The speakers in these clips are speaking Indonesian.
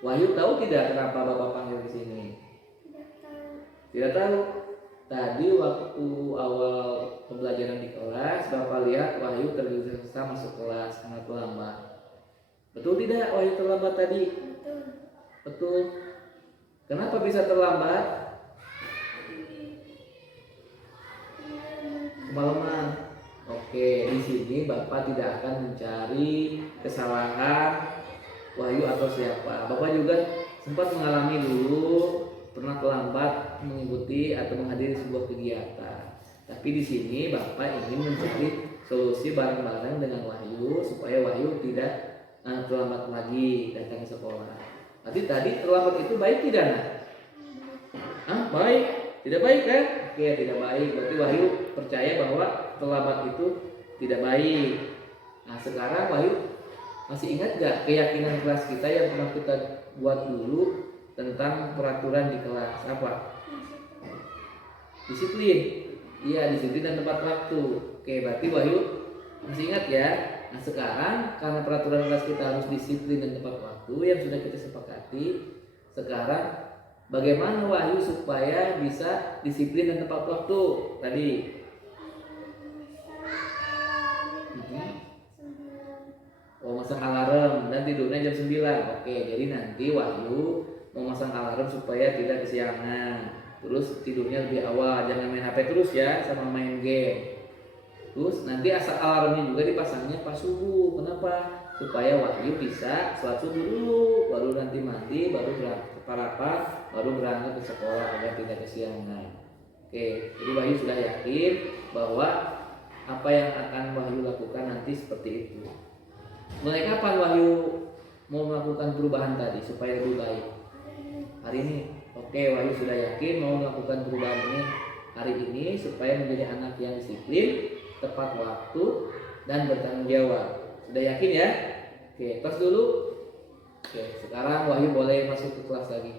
Wahyu tahu tidak kenapa Bapak panggil ke sini? Tidak tahu. Tadi waktu awal pembelajaran di kelas, Bapak lihat Wahyu tergesa-gesa masuk kelas karena terlambat. Betul tidak Wahyu terlambat tadi? Betul. Kenapa bisa terlambat? Kemalaman. Oke, di sini Bapak tidak akan mencari kesalahan Wahyu atau siapa. Bapak juga sempat mengalami dulu pernah terlambat mengikuti atau menghadiri sebuah kegiatan. Tapi di sini Bapak ingin mencari solusi bareng-bareng dengan Wahyu supaya Wahyu tidak terlambat lagi datang ke sekolah. Berarti tadi terlambat itu baik tidak? Baik? Tidak baik kan? Oke, tidak baik. Berarti Wahyu percaya bahwa terlambat itu tidak baik. Nah, sekarang Wahyu masih ingat gak keyakinan kelas kita yang pernah kita buat dulu tentang peraturan di kelas? Apa? Disiplin. Iya, disiplin dan tepat waktu. Oke, berarti Wahyu masih ingat ya? Nah, sekarang karena peraturan kelas kita harus disiplin dan tepat waktu yang sudah kita sepakati, sekarang bagaimana Wahyu supaya bisa disiplin dan tepat waktu tadi? Oh, masang alarm dan tidurnya jam 9. Oke, jadi nanti Wahyu mau masang alarm supaya tidak kesiangan. Terus tidurnya lebih awal, jangan main HP terus ya sama main game. Terus nanti asal alarmnya juga dipasangnya pas subuh. Kenapa? Supaya Wahyu bisa sholat subuh dulu, baru nanti mandi, baru sarapan, baru berangkat ke sekolah agar tidak kesiangan. Oke, jadi Wahyu sudah yakin bahwa apa yang akan Wahyu lakukan nanti seperti itu. Mulai kapan Wahyu mau melakukan perubahan tadi supaya lebih baik? Hari ini. Oke, Wahyu sudah yakin mau melakukan perubahan ini hari ini supaya menjadi anak yang disiplin, tepat waktu, dan bertanggung jawab. Sudah yakin ya? Oke, tos dulu. Oke, sekarang Wahyu boleh masuk ke kelas lagi.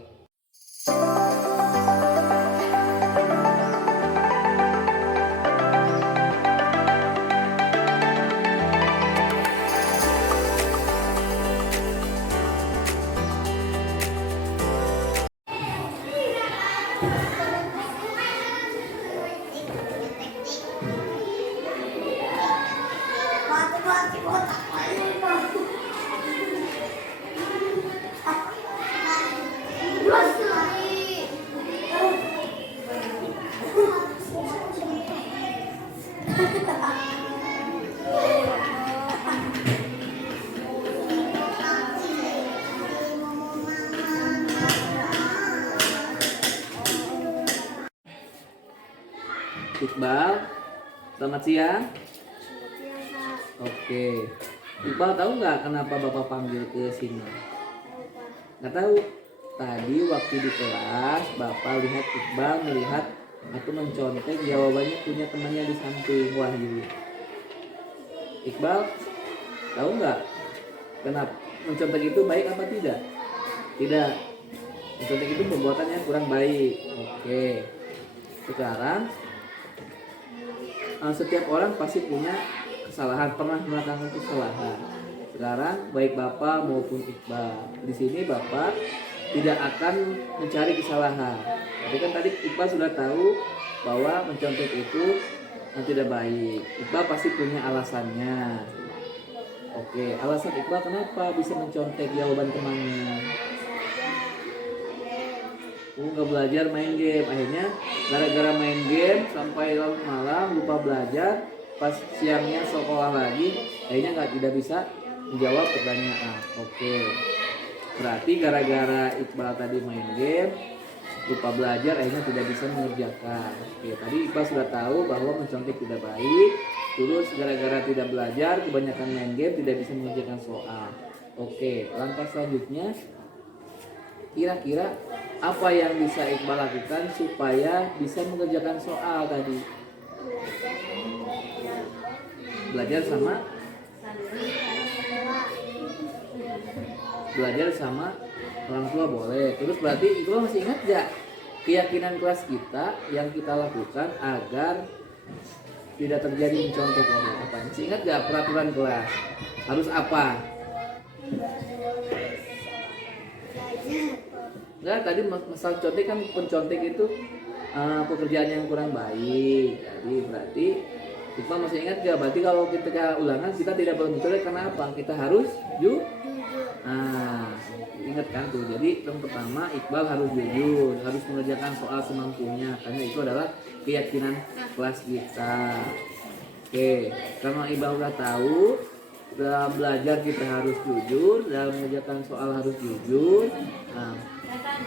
Iqbal, selamat siang. Oke, Iqbal tahu nggak kenapa Bapak panggil ke sini? Nggak tahu. Tadi waktu di kelas Bapak lihat Iqbal melihat atau mencontek jawabannya punya temannya di samping Wahyu. Iqbal tahu nggak kenapa mencontek itu baik apa tidak? Tidak. Mencontek itu perbuatan yang kurang baik. Oke. Sekarang setiap orang pasti punya kesalahan, pernah melakukan kesalahan. Sekarang baik Bapak maupun Iqbal, di sini Bapak tidak akan mencari kesalahan. Tapi kan tadi Iqbal sudah tahu bahwa mencontek itu tidak baik. Iqbal pasti punya alasannya. Oke, alasan Iqbal kenapa bisa mencontek jawaban temannya? Nggak belajar, main game. Akhirnya gara-gara main game sampai larut malam lupa belajar, pas siangnya sekolah lagi akhirnya tidak bisa menjawab pertanyaan. Oke, berarti gara-gara Iqbal tadi main game lupa belajar akhirnya tidak bisa mengerjakan. Oke, tadi Iqbal sudah tahu bahwa mencontek tidak baik. Terus gara-gara tidak belajar kebanyakan main game tidak bisa mengerjakan soal. Oke, langkah selanjutnya kira-kira apa yang bisa Iqbal lakukan supaya bisa mengerjakan soal tadi? Belajar sama orang tua boleh. Terus berarti Iqbal masih ingat gak keyakinan kelas kita yang kita lakukan agar tidak terjadi mencontek tadi? Apa? Masih ingat gak peraturan kelas? Harus apa? Enggak, tadi masalah contek kan pencontek itu pekerjaan yang kurang baik. Jadi berarti Iqbal masih ingat gak? Berarti kalau kita ulangan kita tidak boleh mencontek karena apa? Kita harus Jujur. ingat kan tuh. Jadi yang pertama Iqbal harus jujur, harus mengerjakan soal semampunya karena itu adalah keyakinan kelas kita. Oke, karena Iqbal udah tahu, udah belajar kita harus jujur, dalam mengerjakan soal harus jujur. Nah,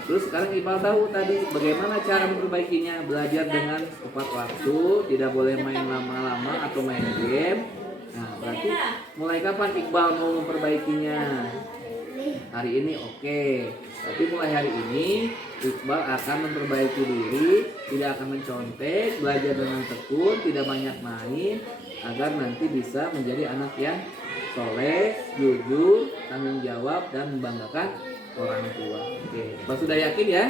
terus sekarang Iqbal tahu tadi bagaimana cara memperbaikinya, belajar dengan tepat waktu, tidak boleh main lama-lama atau main game. Nah, berarti mulai kapan Iqbal mau memperbaikinya? Hari ini oke. Tapi mulai hari ini Iqbal akan memperbaiki diri, tidak akan mencontek, belajar dengan tekun, tidak banyak main, agar nanti bisa menjadi anak yang soleh, jujur, tanggung jawab, dan membanggakan orang tua. Oke, Pak sudah yakin ya?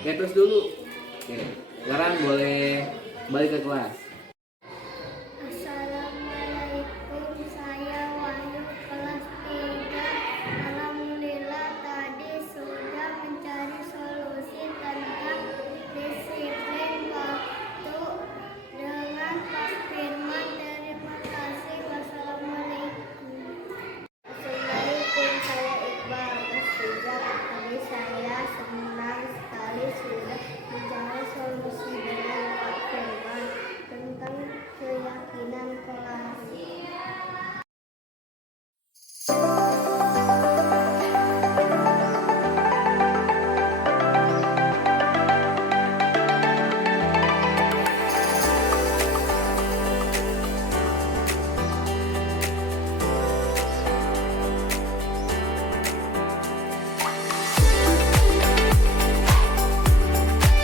Oke, terus dulu. Oke, sekarang boleh balik ke kelas.